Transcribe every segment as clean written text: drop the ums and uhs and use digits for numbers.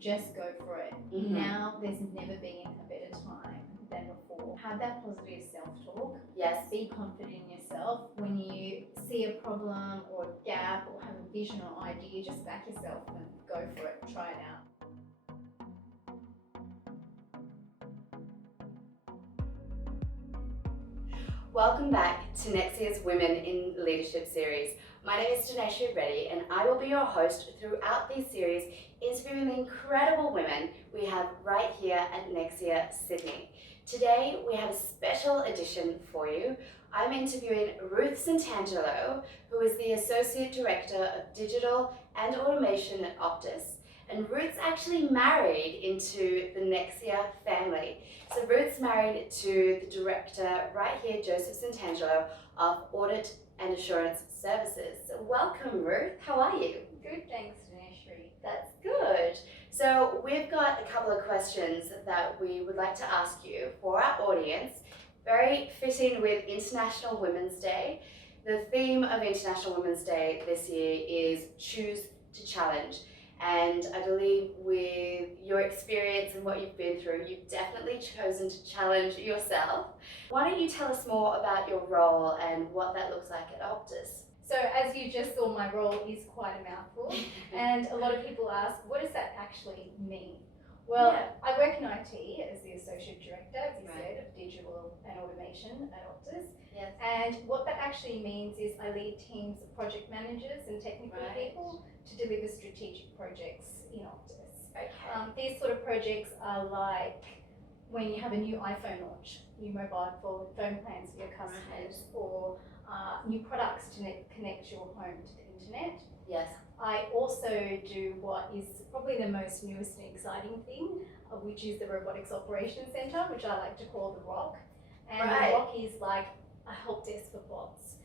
just go for it. Now there's never been a better time than before. Have that positive self-talk. Yes. Be confident in yourself. When you see a problem or a gap or have a vision or idea, just back yourself and go for it. Try it out. Welcome back to Nexia's Women in Leadership series. My name is Nexia Reddy and I will be your host throughout this series, interviewing the incredible women we have right here at Nexia Sydney. Today we have a special edition for you. I'm interviewing Ruth Santangelo, who is the Associate Director of Digital and Automation at Optus. And Ruth's actually married into the Nexia family. So Ruth's married to the director right here, Joseph Santangelo, of Audit and Assurance Services. So welcome, Ruth. How are you? Good, thanks, Dinesh. That's good. So we've got a couple of questions that we would like to ask you for our audience, very fitting with International Women's Day. The theme of International Women's Day this year is Choose to Challenge. And I believe with your experience and what you've been through, you've definitely chosen to challenge yourself. Why don't you tell us more about your role and what that looks like at Optus? So as you just saw, my role is quite a mouthful. And a lot of people ask, what does that actually mean? Well, I work in IT as the Associate Director, as you said, of Digital and Automation at Optus. Yes. And what that actually means is I lead teams of project managers and technical people to deliver strategic projects in Optus. Okay. These sort of projects are like when you have a new iPhone launch, new mobile phone plans for your customers, or new products to connect your home to the internet. Yes. I also do what is probably the most newest and exciting thing, which is the Robotics Operations Centre, which I like to call the ROC. And the ROC is like a help desk for bots.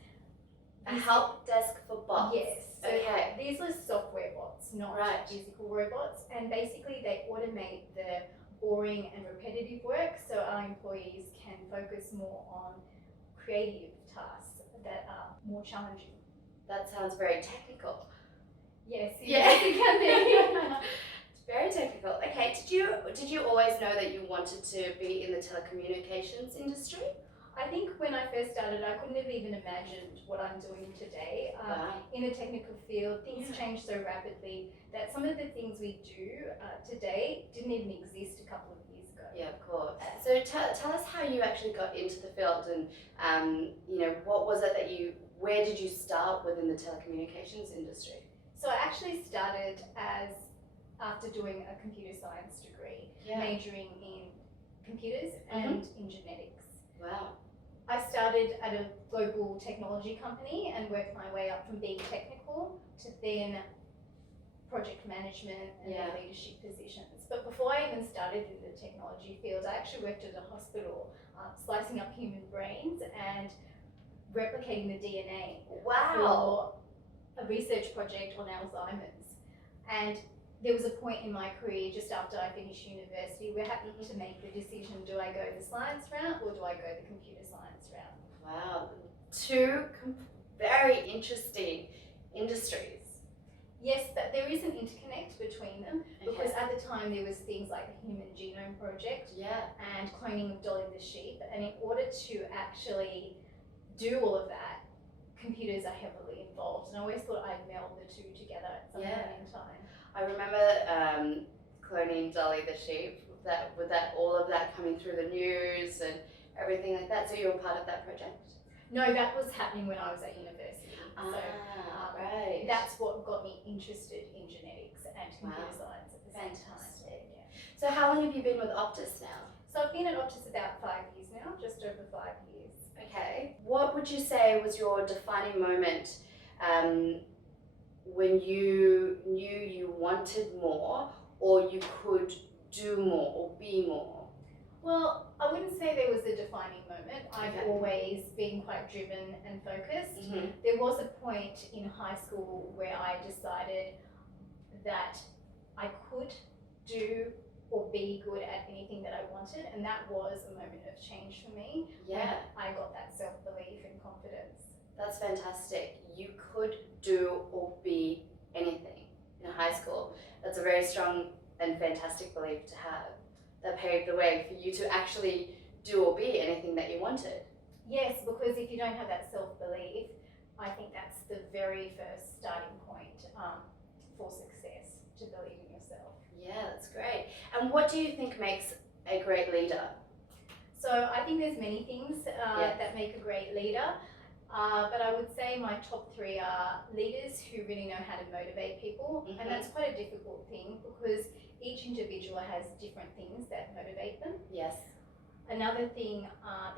A help desk for bots? Yes. So okay. These are software bots, not physical robots. And basically they automate the boring and repetitive work so our employees can focus more on creative tasks that are more challenging. That sounds very technical. Yes, it can be. It's very technical. Okay, did you always know that you wanted to be in the telecommunications industry? I think when I first started, I couldn't have even imagined what I'm doing today. In the technical field, things change so rapidly that some of the things we do today didn't even exist a couple of years ago. Yeah, of course. So tell us how you actually got into the field, and what was it that where did you start within the telecommunications industry? So I actually started after doing a computer science degree, majoring in computers and in genetics. Wow. I started at a global technology company and worked my way up from being technical to then project management and leadership positions. But before I even started in the technology field, I actually worked at a hospital slicing up human brains and replicating the DNA for a research project on Alzheimer's. And there was a point in my career just after I finished university where I had to make the decision, do I go the science route or do I go the computer science route? Wow, two very interesting industries. Yes, but there is an interconnect between them because at the time there was things like the Human Genome Project and cloning of Dolly the sheep, and in order to actually do all of that, computers are heavily involved, and I always thought I'd meld the two together at some point in time. I remember cloning Dolly the sheep, with all of that coming through the news and everything like that. So you were part of that project? No, that was happening when I was at university. Right. That's what got me interested in genetics and computer science at the same time. So how long have you been with Optus now? So I've been at Optus about 5 years now, just over 5 years. Okay. What would you say was your defining moment when you knew you wanted more, or you could do more or be more? Well, I wouldn't say there was a defining moment. I've always been quite driven and focused. There was a point in high school where I decided that I could do or be good at anything that I wanted, and that was a moment of change for me. When I got that self-belief and confidence. That's fantastic. You could do or be anything in high school. That's a very strong and fantastic belief to have that paved the way for you to actually do or be anything that you wanted. Yes, because if you don't have that self-belief, I think that's the very first starting point for success, to believe in yourself. Yeah, that's great. And what do you think makes a great leader? So I think there's many things that make a great leader, but I would say my top three are leaders who really know how to motivate people, and that's quite a difficult thing because each individual has different things that motivate them. Yes. Another thing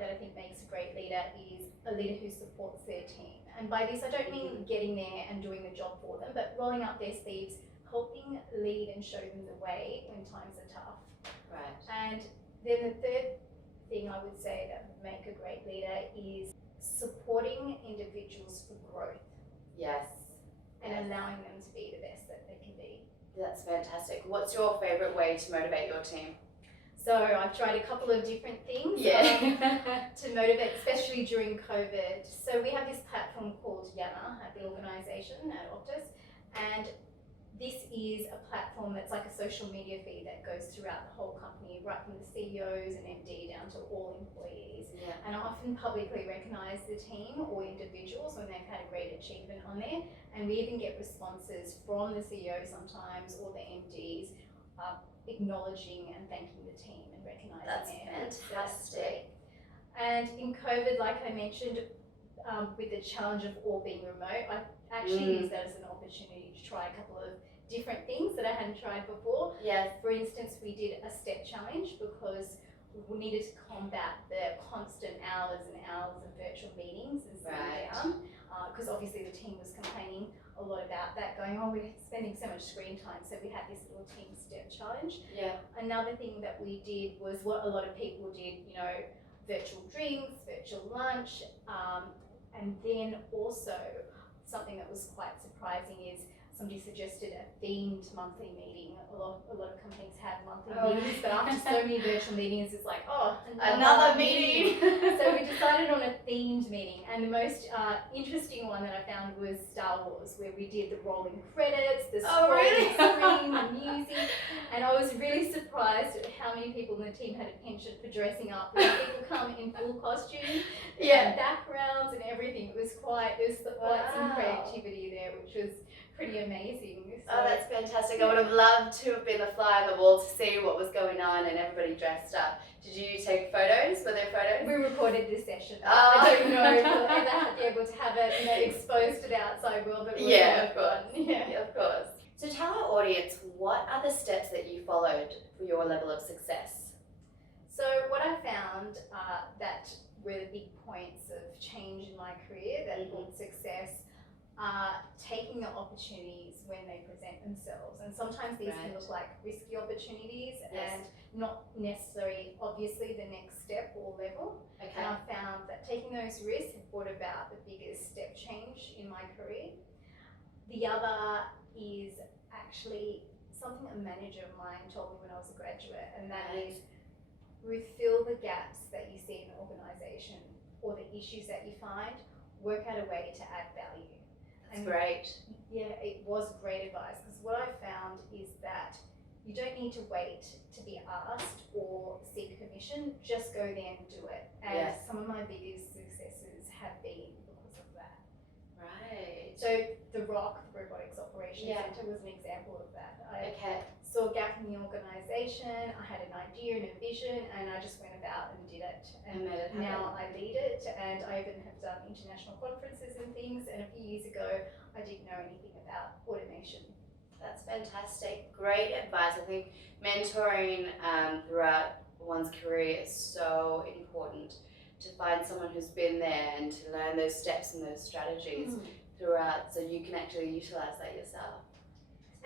that I think makes a great leader is a leader who supports their team. And by this, I don't mean getting there and doing the job for them, but rolling up their sleeves, helping lead and show them the way when times are tough. Right. And then the third thing I would say that would make a great leader is supporting individuals for growth. Yes. And allowing them to be the best that they can be. That's fantastic. What's your favourite way to motivate your team? So I've tried a couple of different things to motivate, especially during COVID. So we have this platform called Yammer at the organisation at Optus, and this is a platform that's like a social media feed that goes throughout the whole company, right from the CEOs and MD down to all employees. Yeah. And I often publicly recognise the team or individuals when they've had a great achievement on there, and we even get responses from the CEO sometimes or the MDs acknowledging and thanking the team and recognising their efforts. That's fantastic. And in COVID, like I mentioned, with the challenge of all being remote, I actually used that as an opportunity to try a couple of different things that I hadn't tried before. Yes. For instance, we did a step challenge because we needed to combat the constant hours and hours of virtual meetings and sitting down, because obviously the team was complaining a lot about that, going, oh, we're spending so much screen time, so we had this little team step challenge. Yeah. Another thing that we did was what a lot of people did, you know, virtual drinks, virtual lunch, and then also something that was quite surprising is somebody suggested a themed monthly meeting. A lot of companies have monthly meetings, but after so many virtual meetings, it's like, oh, another meeting. So we decided on a themed meeting, and the most interesting one that I found was Star Wars, where we did the rolling credits, the screen, the music, and I was really surprised at how many people in the team had a penchant for dressing up. People come in full costume, and backgrounds and everything. There was quite some creativity there, which was pretty amazing. So, oh, that's fantastic. I would have loved to have been the fly on the wall to see what was going on and everybody dressed up. Did you take photos? Were there photos? We recorded this session. I don't know if we'll ever be able to have it, you know, exposed to the outside world, but it was of course. Yeah, of course. So tell our audience, what are the steps that you followed for your level of success? So what I found that were the big points of change in my career that brought success are taking the opportunities when they present themselves. And sometimes these can look like risky opportunities and not necessarily obviously the next step or level. Okay. And I found that taking those risks brought about the biggest step change in my career. The other is actually something a manager of mine told me when I was a graduate, and that is, Ruth, fill the gaps that you see in the organisation or the issues that you find, work out a way to add value. That's great. Yeah, it was great advice, because what I found is that you don't need to wait to be asked or seek permission, just go there and do it. And some of my biggest successes have been because of that. Right. So the ROC, the Robotics Operations Centre, was an example of that. I saw a gap in the organisation, I had an idea and a vision, and I just went about and did it. And now I lead it, and I even have done international conferences and things, and a few years ago I didn't know anything about automation. That's fantastic. Great advice. I think mentoring throughout one's career is so important, to find someone who's been there and to learn those steps and those strategies throughout, so you can actually utilize that yourself.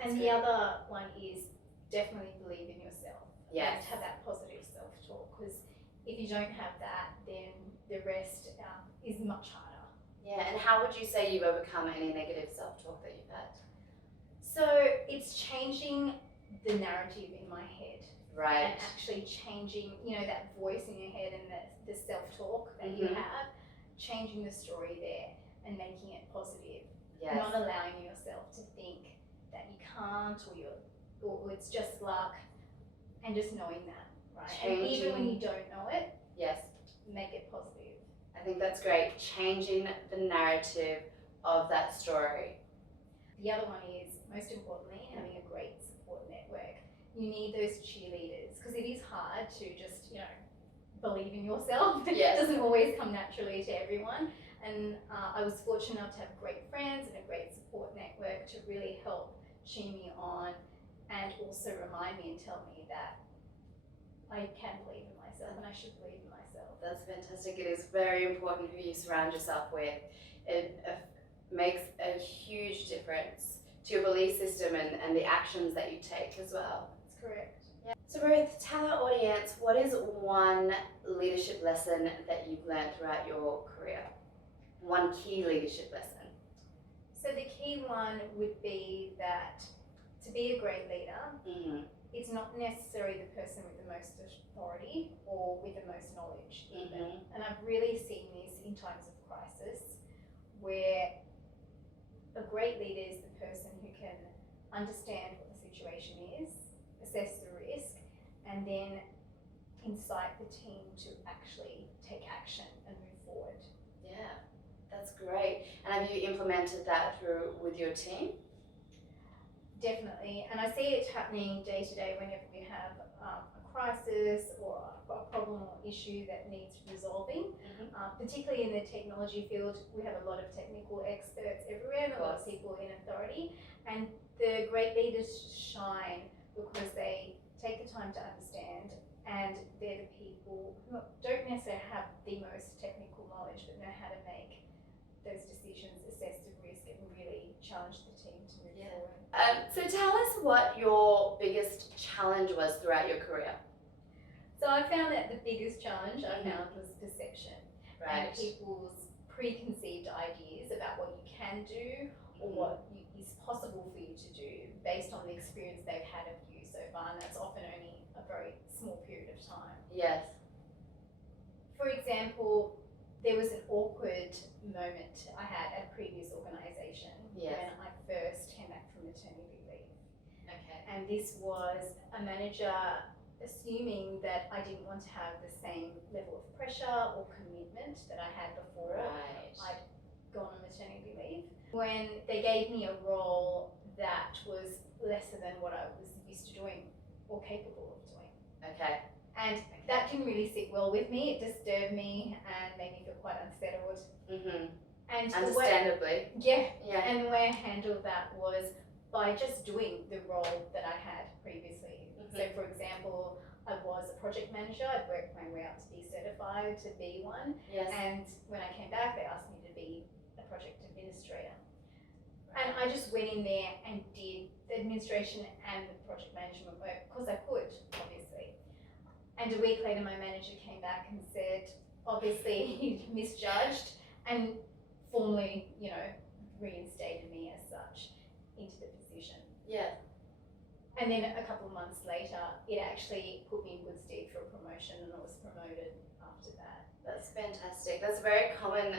And the other one is definitely believe in yourself. Yes. And have that positive self-talk, because if you don't have that, then the rest is much harder. Yeah, and how would you say you've overcome any negative self-talk that you've had? So it's changing the narrative in my head. Right. And actually changing, you know, that voice in your head and the self-talk that you have, changing the story there and making it positive. Yes. Not allowing yourself to think that you can't or you're or it's just luck, and just knowing that, right? Changing. And even when you don't know it, Yes. make it positive. I think that's great. Changing the narrative of that story. The other one is, most importantly, having a great support network. You need those cheerleaders, because it is hard to just, believe in yourself. Yes. It doesn't always come naturally to everyone. And I was fortunate enough to have great friends and a great support network to really help cheer me on and also remind me and tell me that I can believe in myself and I should believe in myself. That's fantastic. It is very important who you surround yourself with. It makes a huge difference to your belief system and the actions that you take as well. That's correct. Yeah. So Ruth, tell our audience, what is one leadership lesson that you've learned throughout your career? One key leadership lesson. So the key one would be that to be a great leader, it's not necessarily the person with the most authority or with the most knowledge even. And I've really seen this in times of crisis, where a great leader is the person who can understand what the situation is, assess the risk, and then incite the team to actually take action and move forward. Yeah, that's great. And have you implemented that through with your team? Definitely, and I see it happening day to day whenever we have a crisis or a problem or issue that needs resolving. Particularly in the technology field, we have a lot of technical experts everywhere and a lot of people in authority, and the great leaders shine because they take the time to understand, and they're the people who don't necessarily have the most technical knowledge but know how to make those decisions, assess the risk, and really challenge the team to move forward. So tell us what your biggest challenge was throughout your career. So I found that the biggest challenge I found was perception. Right. And people's preconceived ideas about what you can do or what is possible for you to do based on the experience they've had of you so far, and that's often only a very small period of time. Yes. For example, there was an awkward moment I had at a previous organisation when I first came back from maternity leave. Okay. And this was a manager assuming that I didn't want to have the same level of pressure or commitment that I had before I'd gone on maternity leave. When they gave me a role that was lesser than what I was used to doing or capable of doing. Okay. And that didn't really sit well with me. It disturbed me and made me feel quite unsettled. And understandably. And the way I handled that was by just doing the role that I had previously. So for example, I was a project manager. I'd worked my way up to be certified to be one. Yes. And when I came back, they asked me to be a project administrator. And I just went in there and did the administration and the project management work because I could, obviously. And a week later, my manager came back and said, obviously, he misjudged and formally, reinstated me as such into the position. Yeah. And then a couple of months later, it actually put me in good stead for a promotion, and I was promoted after that. That's fantastic. That's a very common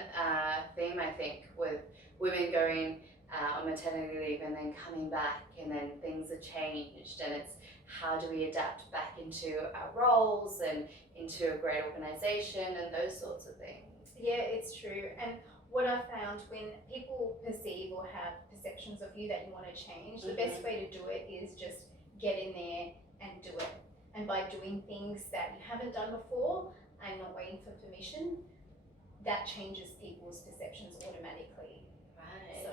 theme, I think, with women going on maternity leave and then coming back, and then things are changed, and it's how do we adapt back into our roles and into a great organisation and those sorts of things. Yeah, it's true. And what I found, when people perceive or have perceptions of you that you want to change, the best way to do it is just get in there and do it. And by doing things that you haven't done before and not waiting for permission, that changes people's perceptions automatically. Right. So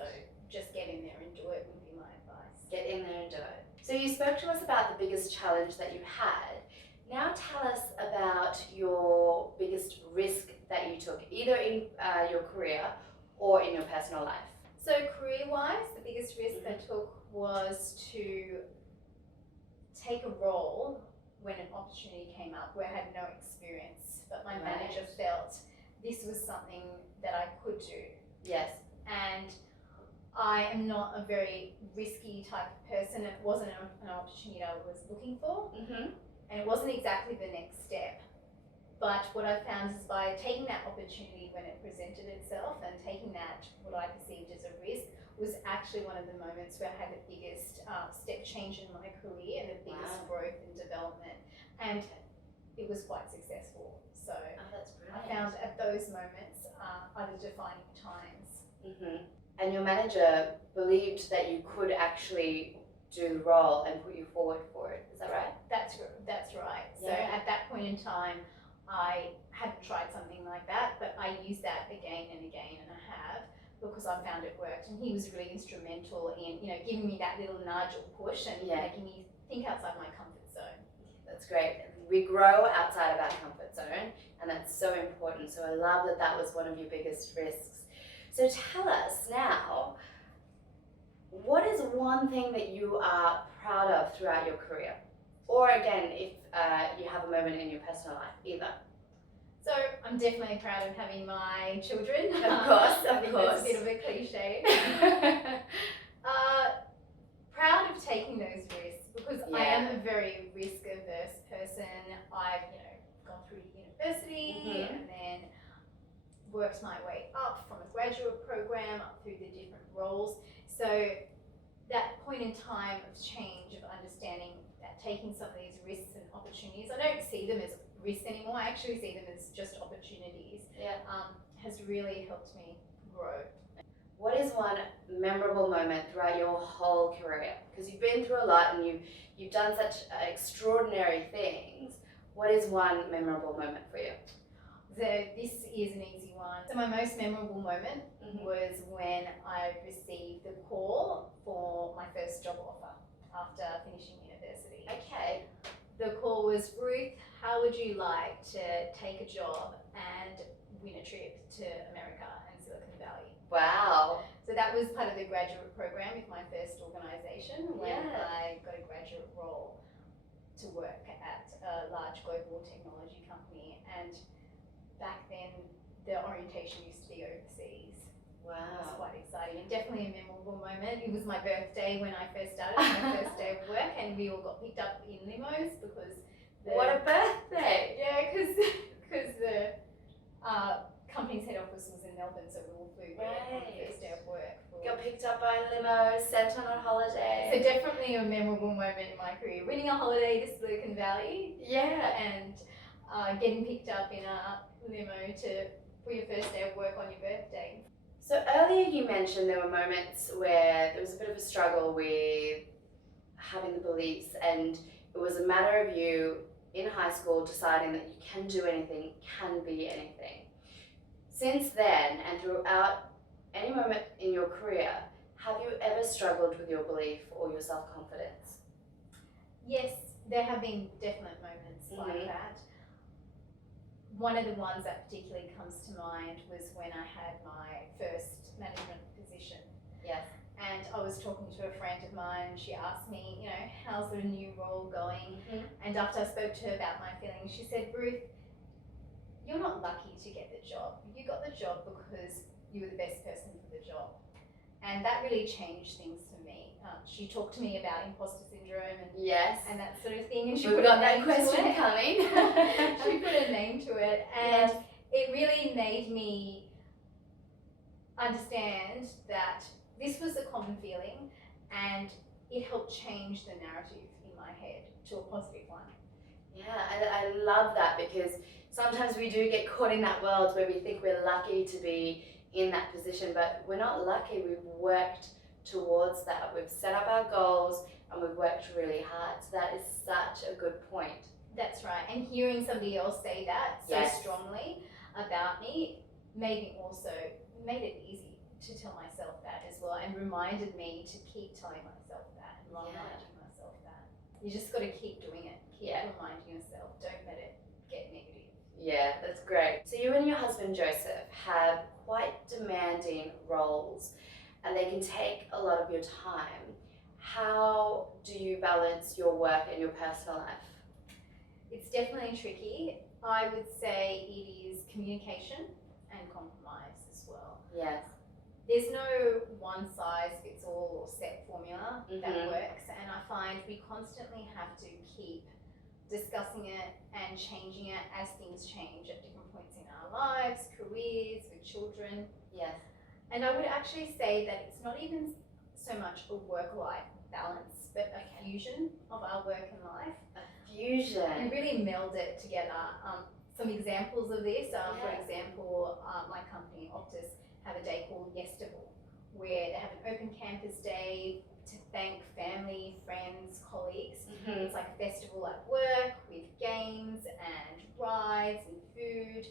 just get in there and do it would be my advice. Get in there and do it. So you spoke to us about the biggest challenge that you had. Now tell us about your biggest risk that you took, either in your career or in your personal life. So career-wise, the biggest risk I took was to take a role when an opportunity came up where I had no experience, but my manager felt this was something that I could do. Yes. And I am not a very risky type of person. It wasn't an opportunity I was looking for, and it wasn't exactly the next step. But what I found is by taking that opportunity when it presented itself and taking that, what I perceived as a risk, was actually one of the moments where I had the biggest step change in my career and the biggest growth and development, and it was quite successful. So that's I brilliant. found at those moments are the defining times. And your manager believed that you could actually do the role and put you forward for it. Is that right? That's right. So at that point in time, I hadn't tried something like that, but I used that again and again, and I have, because I found it worked. And he was really instrumental in, giving me that little nudge or push and making me think outside my comfort zone. That's great. We grow outside of our comfort zone, and that's so important. So I love that that was one of your biggest risks. So tell us now, what is one thing that you are proud of throughout your career? Or again, if you have a moment in your personal life, either. So I'm definitely proud of having my children. Of course. That's a bit of a cliche. Proud of taking those risks, because I am a very risk-averse person. I've gone through university and then worked my way up from a graduate program up through the different roles. So that point in time of change, of understanding that taking some of these risks and opportunities, I don't see them as risks anymore, I actually see them as just opportunities, has really helped me grow. What is one memorable moment throughout your whole career? Because you've been through a lot and you've done such extraordinary things. What is one memorable moment for you? So this is an easy one. So my most memorable moment was when I received the call for my first job offer after finishing university. Okay. The call was, Ruth, how would you like to take a job and win a trip to America and Silicon Valley? Wow. So that was part of the graduate program with my first organisation when I got a graduate role to work at a large global technology company. And back then, the orientation used to be overseas. Wow. It was quite exciting and definitely a memorable moment. It was my birthday when I first started, my first day of work, and we all got picked up in limos because what a birthday! Yeah, because the company's head office was in Melbourne, so we all flew there on the first day of work. Got picked up by a limo, sent on a holiday. So definitely a memorable moment in my career. Winning a holiday to Silicon Valley. Yeah. And getting picked up in a limo for your first day of work on your birthday. So earlier you mentioned there were moments where there was a bit of a struggle with having the beliefs, and it was a matter of you in high school deciding that you can do anything, can be anything. Since then, and throughout any moment in your career, have you ever struggled with your belief or your self-confidence? Yes, there have been definite moments like that. One of the ones that particularly comes to mind was when I had my first management position. Yes. And I was talking to a friend of mine, and she asked me, how's the new role going? And after I spoke to her about my feelings, she said, Ruth, you're not lucky to get the job. You got the job because you were the best person for the job. And that really changed things for me. She talked to me about imposter syndrome and that sort of thing. And she We've got that question coming. She put a name to it, and it really made me understand that this was a common feeling, and it helped change the narrative in my head to a positive one. Yeah, I love that, because sometimes we do get caught in that world where we think we're lucky to be in that position, but we're not lucky. We've worked towards that. We've set up our goals and we've worked really hard. So that is such a good point. That's right. And hearing somebody else say that so strongly about me made it easy to tell myself that as well, and reminded me to keep telling myself that and reminding myself that. You just got to keep doing it. Keep reminding yourself. Don't let it get negative. Yeah, that's great. So you and your husband Joseph have quite demanding roles, and they can take a lot of your time. How do you balance your work and your personal life? It's definitely tricky. I would say it is communication and compromise as well. Yes. There's no one size fits all or set formula that works, and I find we constantly have to keep discussing it and changing it as things change at different points in our lives, careers, with children. Yes. And I would actually say that it's not even so much a work-life balance, but a fusion of our work and life. We Fusion. really meld it together. Some examples of this are, for Yeah. example, my company, Optus, have a day called Yestival, where they have an open campus day to thank family, friends, colleagues. Mhm. It's like a festival at work with games and rides and food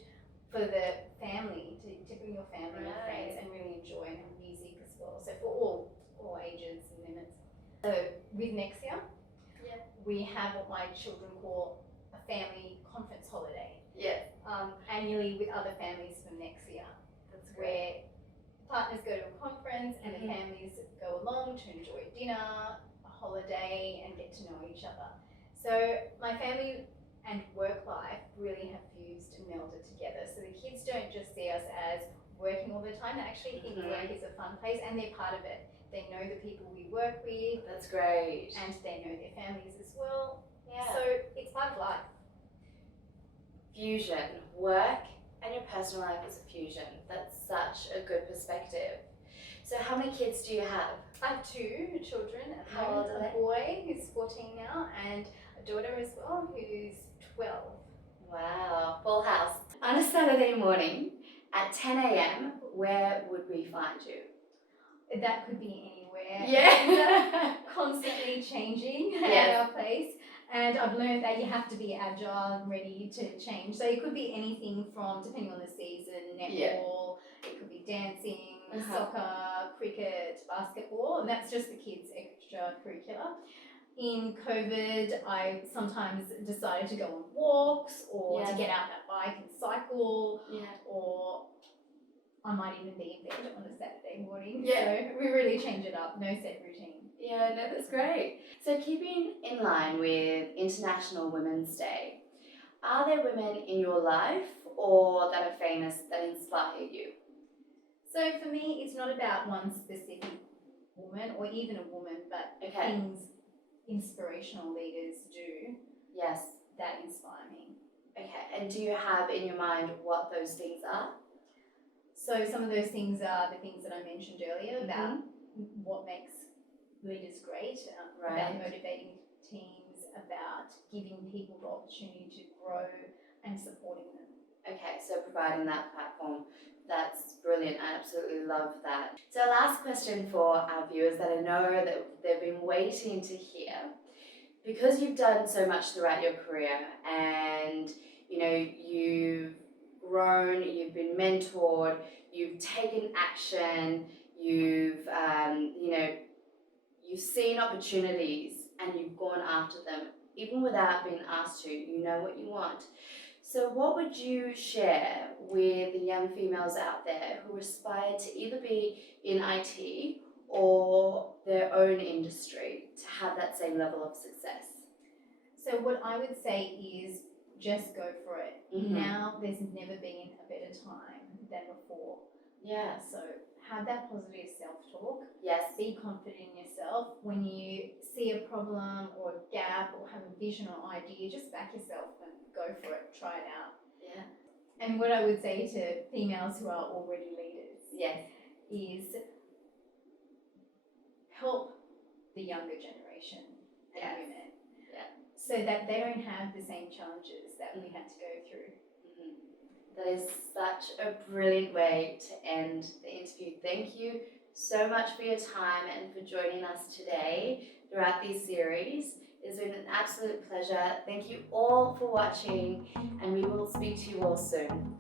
for the family, to bring your family and friends and really enjoy, and have music as well. So for all ages and limits. So with Nexia, we have what my children call a family conference holiday. Yes. Annually with other families from Nexia. That's Where partners go to a conference and Mhm. the families go along to enjoy dinner, a holiday, and get to know each other. So my family and work life really have fused and melded together. So the kids don't just see us as working all the time, they actually think Mhm. work is a fun place, and they're part of it. They know the people we work with, That's great. and they know their families as well. Yeah. So it's part of life. Fusion. Work and your personal life is a fusion. That's such a good perspective. So how many kids do you have? I have 2 children at the How moment, old are a they? boy who's 14 now, and a daughter as well who's 12. Wow, full house. On a Saturday morning at 10 a.m., where would we find you? That could be anywhere. Yeah. Constantly changing Yes. at our place. And I've learned that you have to be agile and ready to change. So it could be anything from, depending on the season, netball, it could be dancing, soccer, cricket, basketball, and that's just the kids' extracurricular. In COVID, I sometimes decided to go on walks or to get out that bike and cycle, or I might even be in bed on a Saturday morning. So we really change it up, no set routine. Yeah, no, that's great. So keeping in line with International Women's Day, are there women in your life or that are famous that inspire you? So for me, it's not about one specific woman or even a woman, but things inspirational leaders do that inspire me. Okay, and do you have in your mind what those things are? So some of those things are the things that I mentioned earlier about what makes leaders great, about motivating teams, about giving people the opportunity to grow and supporting them. Okay, so providing that platform. That's brilliant. I absolutely love that. So last question for our viewers that I know that they've been waiting to hear. Because you've done so much throughout your career and you've grown, you've been mentored, you've taken action, you've seen opportunities and you've gone after them even without being asked to. You know what you want. So what would you share with the young females out there who aspire to either be in IT or their own industry to have that same level of success? So what I would say is just go for it. Now there's never been a better time than before. Yeah. So have that positive self-talk. Yes. Be confident in yourself. When you see a problem or a gap or have a vision or idea, just back yourself and go for it. Try it out. Yeah. And what I would say to females who are already leaders is help the younger generation and women so that they don't have the same challenges that we had to go through. That is such a brilliant way to end the interview. Thank you so much for your time and for joining us today throughout this series. It's been an absolute pleasure. Thank you all for watching, and we will speak to you all soon.